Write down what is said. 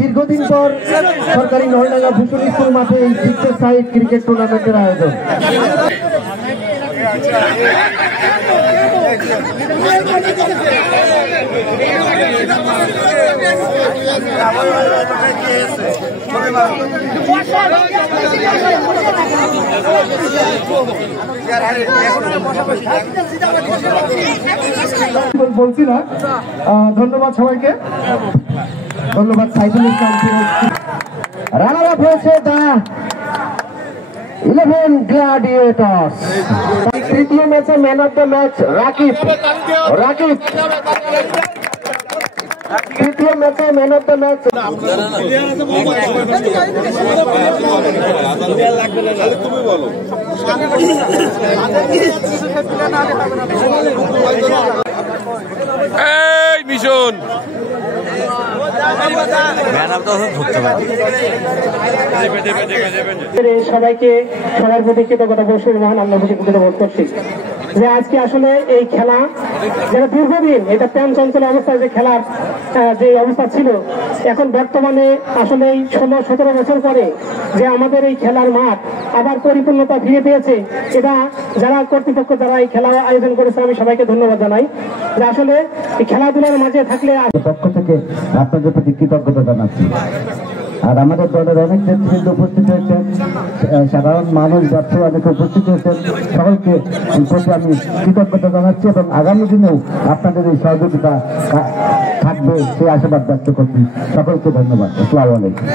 দীর্ঘদিন পর সরকারি নলডাঙ্গা ভূষণ স্কুল মাঠে এই সিক্সের সাইড ক্রিকেট টুর্নামেন্টের আয়োজন। বলছি না, ধন্যবাদ সবাইকে, ধন্যবাদ সাইফুল ইসলাম। রানার আপ হয়েছে দা 11 গ্ল্যাডিয়েটর্স। তৃতীয় ম্যাচে man of the match Rakib. তৃতীয় ম্যাচে man of the match mission সবাইকে সবার প্রতি কৃতজ্ঞতা বসে মহান আল্লাহর প্রতি কৃতজ্ঞতা বোধ করছি যে আজকে আসলে এই খেলা যারা দীর্ঘদিন এটা প্রাণ চঞ্চল অবস্থায় যে খেলার যে অবস্থা ছিল, এখন বর্তমানে আসলে এই 16-17 বছর পরে যে আমাদের এই খেলার মাঠ আবার পরিপূর্ণতা ফিরে পেয়েছে, এটা যারা কর্তৃপক্ষ যারা এই খেলা আয়োজন করেছে আমি সবাইকে ধন্যবাদ জানাই। যে আসলে এই খেলাধুলার মাঝে থাকলে পক্ষ থেকে আপনাদের প্রতি কৃতজ্ঞতা জানাচ্ছি। আর আমাদের দলের অনেক নেতৃবৃন্দ উপস্থিত হয়েছেন, সাধারণ মানুষ ব্যবসা অনেকে উপস্থিত হয়েছেন, সকলকে প্রতি আমি কৃতজ্ঞতা জানাচ্ছি এবং আগামী দিনেও আপনাদের এই সহযোগিতা থাকবে সেই আশাবাদ ব্যক্ত করছি। সকলকে ধন্যবাদ। আসসালামু আলাইকুম।